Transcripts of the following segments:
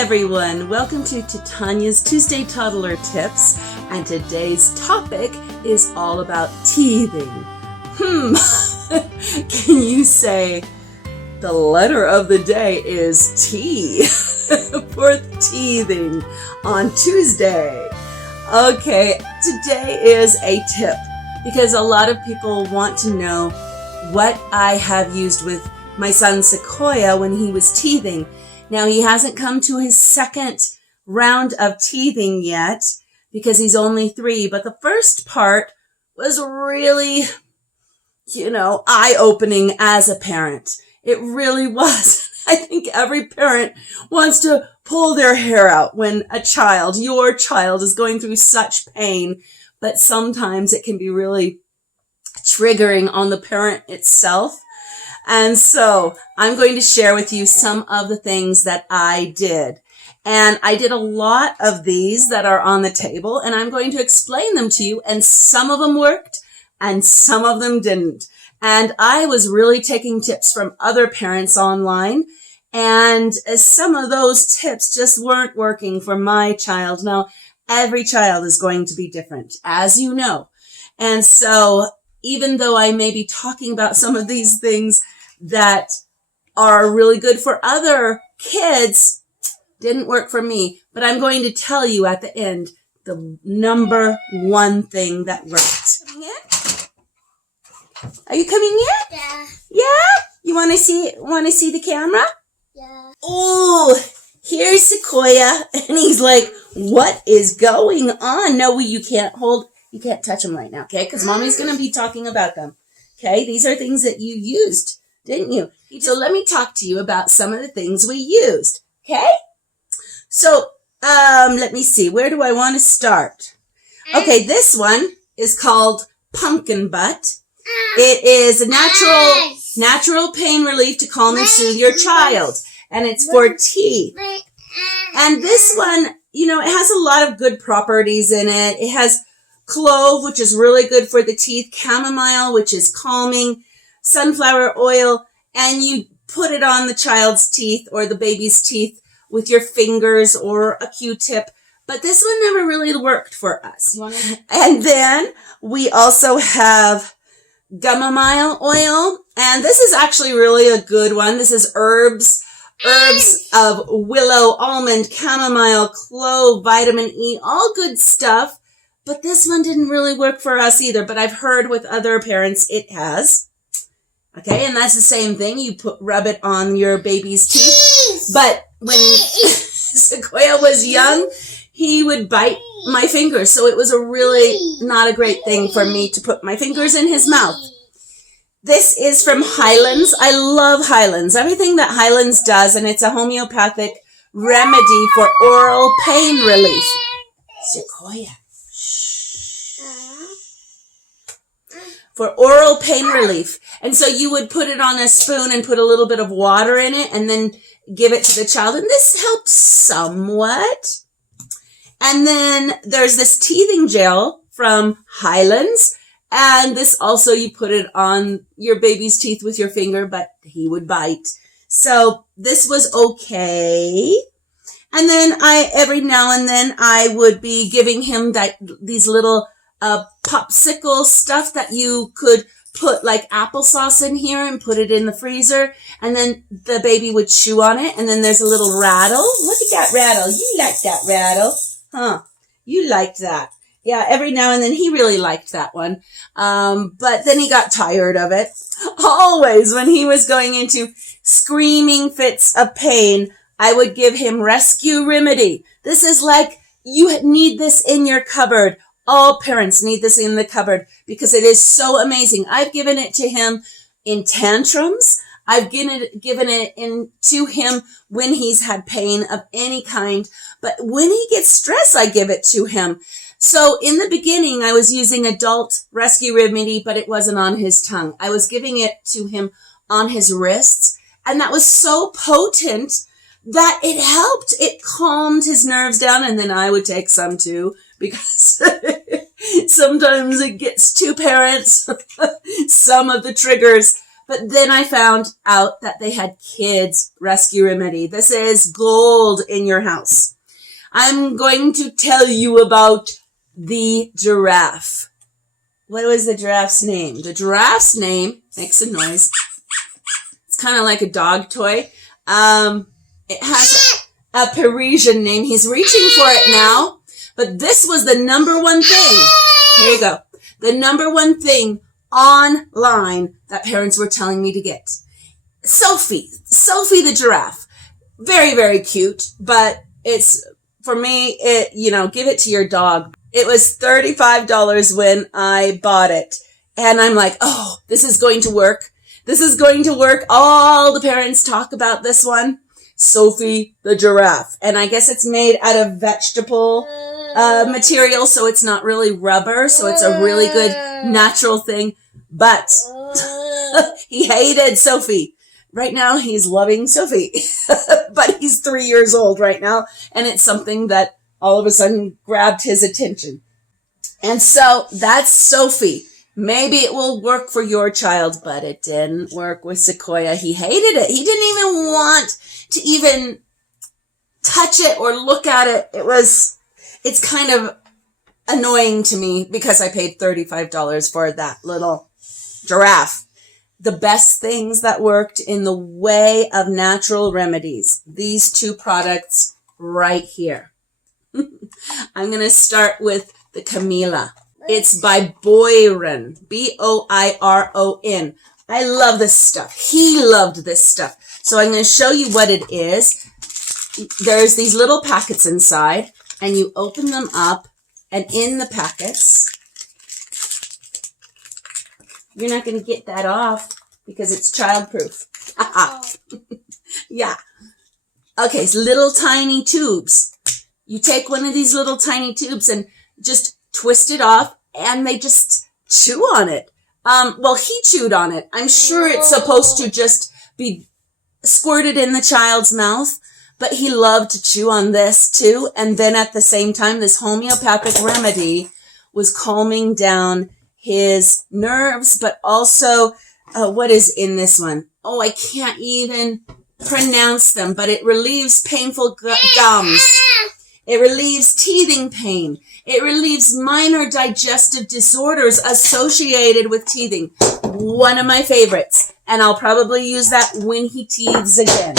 everyone, welcome to Titanya's Tuesday Toddler Tips, and today's topic is all about teething. Can you say the letter of the day is T for teething on Tuesday? Okay, today is a tip because a lot of people want to know what I have used with my son Sequoia when he was teething. Now, he hasn't come to his second round of teething yet because he's only 3, but the first part was really, eye-opening as a parent. It really was. I think every parent wants to pull their hair out when your child is going through such pain, but sometimes it can be really triggering on the parent itself. And so I'm going to share with you some of the things that I did. And I did a lot of these that are on the table, and I'm going to explain them to you. And some of them worked and some of them didn't. And I was really taking tips from other parents online. And some of those tips just weren't working for my child. Now, every child is going to be different, as you know. And so even though I may be talking about some of these things that are really good for other kids, didn't work for me. But I'm going to tell you at the end the number one thing that worked. Are you coming in? Yeah. Yeah? You want to see the camera? Yeah. Oh, here's Sequoia, and he's like, what is going on? No, you can't touch them right now, okay? Because Mommy's going to be talking about them, okay? These are things that you used, didn't you? So let me talk to you about some of the things we used, okay? So, let me see. Where do I want to start? Okay, this one is called Pumpkin Butt. It is a natural pain relief to calm and soothe your child, and it's for teeth. And this one, it has a lot of good properties in it. It has clove, which is really good for the teeth, chamomile, which is calming, sunflower oil, and you put it on the child's teeth or the baby's teeth with your fingers or a Q-tip. But this one never really worked for us. And then we also have chamomile oil, and this is actually really a good one. This is herbs of willow, almond, chamomile, clove, vitamin E, all good stuff. But this one didn't really work for us either, but I've heard with other parents it has. Okay, and that's the same thing. You rub it on your baby's teeth. But when Sequoia was young, he would bite my fingers, so it was a really not a great thing for me to put my fingers in his mouth. This is from Highlands. I love Highlands. Everything that Highlands does, and it's a homeopathic remedy for oral pain relief. Sequoia. For oral pain relief. And so you would put it on a spoon and put a little bit of water in it and then give it to the child. And this helped somewhat. And then there's this teething gel from Highlands. And this also, you put it on your baby's teeth with your finger, but he would bite. So this was okay. And then every now and then I would be giving him these little popsicle stuff that you could put like applesauce in here and put it in the freezer. And then the baby would chew on it. And then there's a little rattle. Look at that rattle. You like that rattle. Huh? You liked that. Yeah, every now and then he really liked that one. But then he got tired of it. Always when he was going into screaming fits of pain, I would give him Rescue Remedy. This is like, you need this in your cupboard. All parents need this in the cupboard because it is so amazing. I've given it to him in tantrums. I've given it to him when he's had pain of any kind. But when he gets stressed, I give it to him. So in the beginning, I was using adult rescue remedy, but it wasn't on his tongue. I was giving it to him on his wrists. And that was so potent that it helped. It calmed his nerves down. And then I would take some too, because sometimes it gets to parents, some of the triggers. But then I found out that they had kids rescue remedy. This is gold in your house. I'm going to tell you about the giraffe. What was the giraffe's name? The giraffe's name makes a noise. It's kind of like a dog toy. It has a Parisian name. He's reaching for it now. But this was the number one thing. Here you go. The number one thing online that parents were telling me to get. Sophie the giraffe. Very, very cute, but it's, for me, give it to your dog. It was $35 when I bought it. And I'm like, oh, this is going to work. This is going to work. All the parents talk about this one. Sophie the giraffe. And I guess it's made out of vegetable material, so it's not really rubber. So it's a really good natural thing. But he hated Sophie. Right now, he's loving Sophie. But he's 3 years old right now. And it's something that all of a sudden grabbed his attention. And so that's Sophie. Maybe it will work for your child, but it didn't work with Sequoia. He hated it. He didn't even want to even touch it or look at it. It's kind of annoying to me because I paid $35 for that little giraffe. The best things that worked in the way of natural remedies. These two products right here. I'm going to start with the Camila. It's by Boyron. Boiron. I love this stuff. He loved this stuff. So I'm going to show you what it is. There's these little packets inside, and you open them up, and in the packets, you're not going to get that off because it's childproof. Yeah. Okay, so little tiny tubes. You take one of these little tiny tubes and just twist it off, and they just chew on it. Well, he chewed on it. I'm sure it's supposed to just be squirted in the child's mouth, but he loved to chew on this too. And then at the same time, this homeopathic remedy was calming down his nerves, but also, what is in this one? Oh, I can't even pronounce them, but it relieves painful gums. It relieves teething pain. It relieves minor digestive disorders associated with teething. One of my favorites. And I'll probably use that when he teethes again.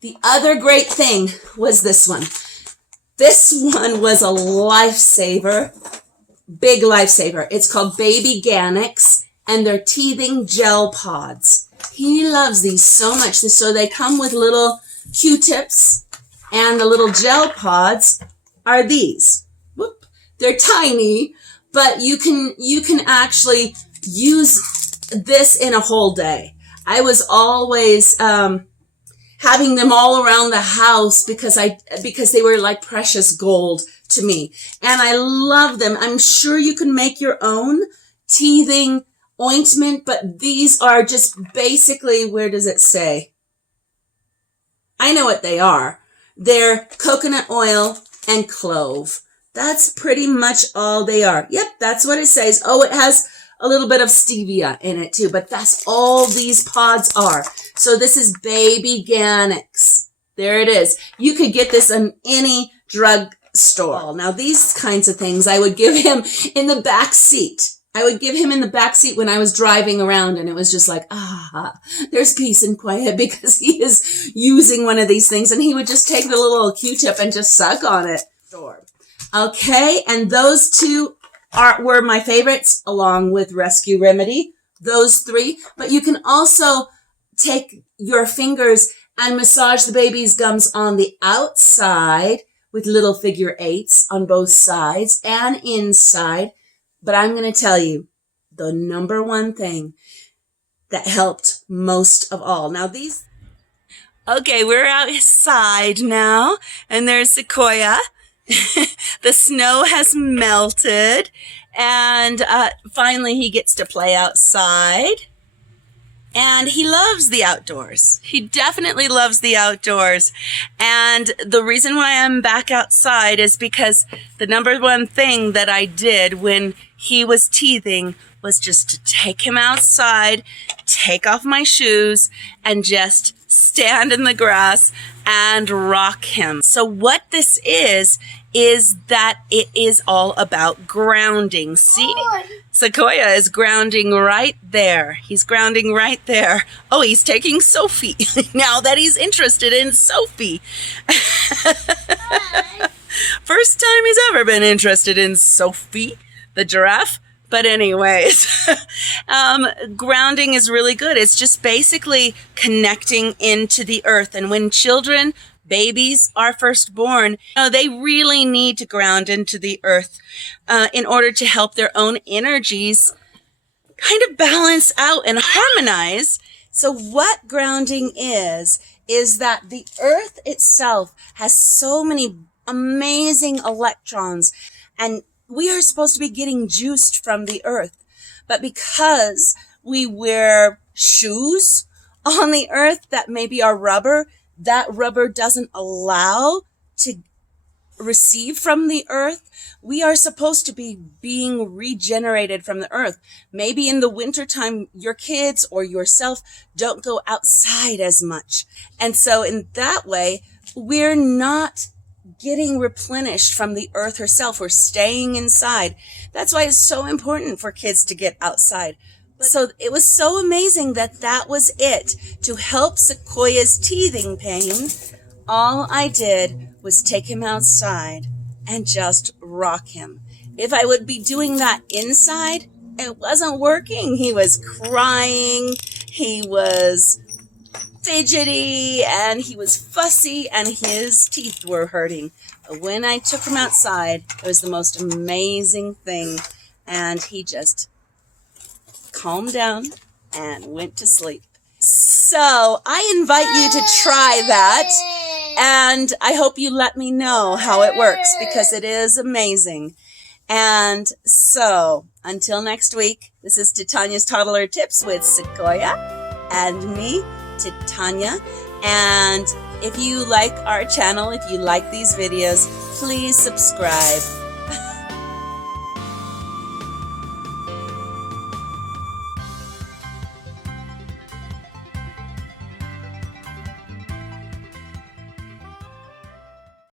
The other great thing was this one. This one was a lifesaver. Big lifesaver. It's called Baby Ganix, and they're teething gel pods. He loves these so much. So they come with little Q-tips, and the little gel pods are these. Whoop. They're tiny, but you can actually use this in a whole day. I was always having them all around the house because they were like precious gold to me, and I love them. I'm sure you can make your own teething ointment, but these are just basically, where does it say? I know what they are. They're coconut oil and clove. That's pretty much all they are. Yep, that's what it says. Oh, it has a little bit of stevia in it too, but that's all these pods are. So this is Baby Ganix. There it is. You could get this in any drug store. Now these kinds of things I would give him in the back seat. I would give him in the back seat when I was driving around, and it was just like, there's peace and quiet because he is using one of these things, and he would just take the little Q-tip and just suck on it. Okay, and those two were my favorites, along with Rescue Remedy, those three. But you can also take your fingers and massage the baby's gums on the outside with little figure eights on both sides and inside. But I'm going to tell you the number one thing that helped most of all. Now these... Okay, we're outside now, and there's Sequoia. The snow has melted, and finally he gets to play outside. And he loves the outdoors. He definitely loves the outdoors. And the reason why I'm back outside is because the number one thing that I did when he was teething was just to take him outside, take off my shoes and just stand in the grass and rock him. So what this is that it is all about grounding. See? Sequoia is grounding right there. He's grounding right there. Oh, he's taking Sophie now that he's interested in Sophie. First time he's ever been interested in Sophie, the giraffe. But anyways, grounding is really good. It's just basically connecting into the earth. And when children, babies are first born, they really need to ground into the earth in order to help their own energies kind of balance out and harmonize. So what grounding is that the earth itself has so many amazing electrons, and we are supposed to be getting juiced from the earth. But because we wear shoes on the earth that maybe are rubber, that rubber doesn't allow to receive from the earth. We are supposed to be being regenerated from the earth. Maybe in the wintertime, your kids or yourself don't go outside as much. And so in that way, we're not getting replenished from the earth herself. We're staying inside. That's why it's so important for kids to get outside. So it was so amazing that was it. To help Sequoia's teething pain, all I did was take him outside and just rock him. If I would be doing that inside, it wasn't working. He was crying, he was fidgety, and he was fussy, and his teeth were hurting. But when I took him outside, it was the most amazing thing, and he just calmed down and went to sleep. So I invite you to try that, and I hope you let me know how it works, because it is amazing. And so until next week, this is Titanya's Toddler Tips with Sequoia and me, Titanya. And if you like our channel, if you like these videos, please subscribe.